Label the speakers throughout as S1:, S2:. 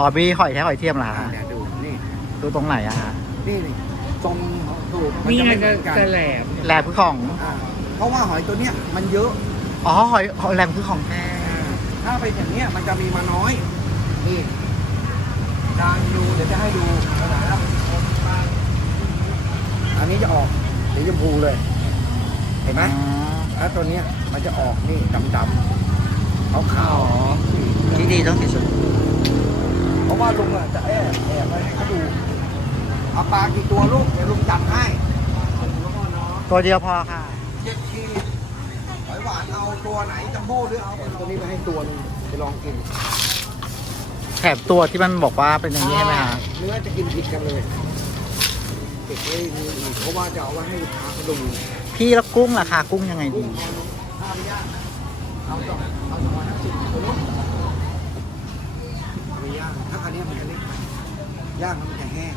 S1: อ๋อมีหอยแท้หอยเทียมเหรอ
S2: อ่า
S1: ฮะ
S2: เนี่ยดูนี่
S1: ดูตรงไหนอะฮะ
S2: นี่นี่ทรงดูมัน
S3: นี่
S2: จะ
S3: ไง
S2: ไม่เห
S3: จะ
S2: มือนกัน
S3: จะแหลม
S1: แลบคือของ
S2: อ่าเพราะว่าหอยตัวเนี้ยมันเยอะ
S1: อ๋อหอยหอยแลบคือของแท้
S2: ถ้าเป็นอย่างเนี้ยมันจะมีมาน้อยนี่จานดูเดี๋ยวจะให้ดูนะครับอันนี้จะออกสีชมพูเลย เห็นไหม
S1: อ๋อ
S2: แล้วตัวเนี้ยมันจะออกนี่ดำดำขาวขาวๆ
S1: ที่ดีต้องติดสุด
S2: เพ ราะว่าลุงอะจะแอบแอบไว้ให้เขาดูเอาปลากี่ตัวลูกเดี๋ยวลุงจัดให้
S1: ตัวเดียวพอค่ะ
S2: เจ็ดขีดหอยหวานเอาตัวไหนจัมโบ้หรือเอาตัวนี้ไปให้ตัวหนึงไปลองกิน
S1: แถบตัวที่มันบอกว่าเป็นอย่างนี้ใช่ไหมฮะ
S2: เนื้อจะกินผิดกันเลยเก็บไว้มีอีกเพราะว่าจะเอาไว้ให้ลูกค้าเขาดู
S1: พี่แล้วกุ้งราคากุ้งยังไงดี
S2: ถ้าไม่ยากเอาสองเอาสองร้อยห้าสิบ ถ้าอันเนี้มันจะเล็กไปย่างแล้วมันจะแห้ง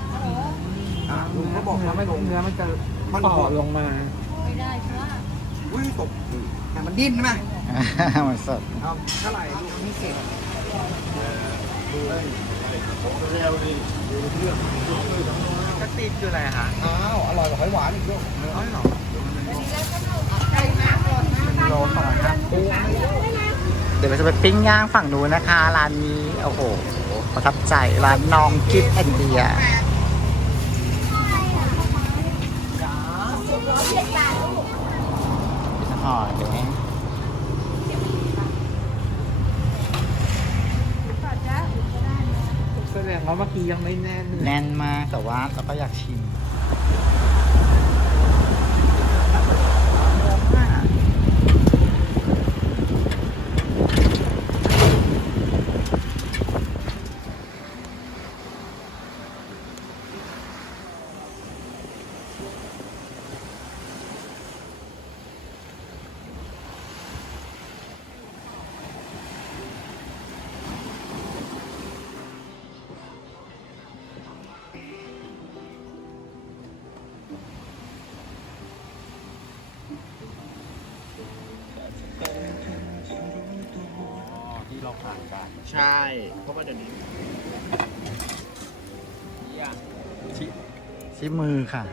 S2: อ่าลุงเขาบอก
S3: เนื้อ
S2: ว่า
S3: มัน
S2: ตรง
S3: เนื้อมันจะ
S2: มัน
S3: ต่อลงมา
S4: ไม่ได้เพราะว่า
S2: อุ้ยตกแต่มันดิ้นใช่ไหม
S1: มันสด
S2: เอาเท่าไหร่ลูกนี่เก็บดูเลย
S1: กระติบคืออะไรคะ
S2: อ้าวอร่อยกว่าหอยหวานอีกด้วยอ๋อเหรอ
S1: โลสองร้อยห้าเดี๋ยวเราจะไปปิ้งย่างฝั่งนู้นนะคะร้านนี้โอ้โห ประทับใจร้านน้องกิฟแอนเดียหอย
S3: แสดงว่าเมื่อกี้ยังไม่แน่น
S1: แน่นมากแต่ว่าเราก็อยากชิม เราผ่านกัน
S3: ใช่ เพราะว่าเดี๋ยวนี้
S1: ชิชิมือค่ะ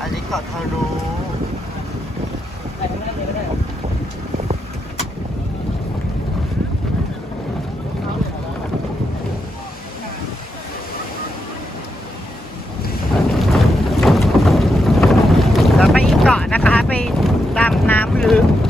S1: อันนี้เกาะทารูเราไปอีกเกาะ นะคะ ไปดำน้ำลึกเก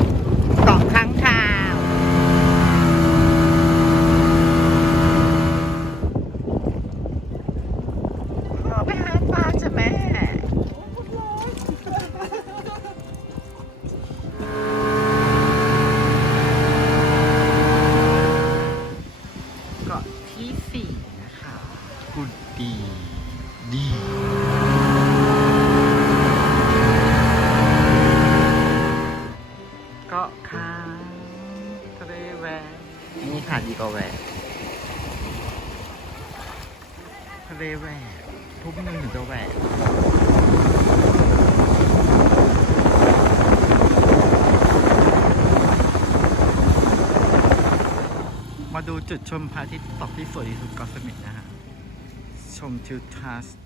S1: เลแหวกทุ่มหนึ่งถึงจะแหวกมาดูจุดชมพระอาทิตย์ตกที่สวยที่สุดเกาะเสม็ดนะฮะ ชมทิวทัศน์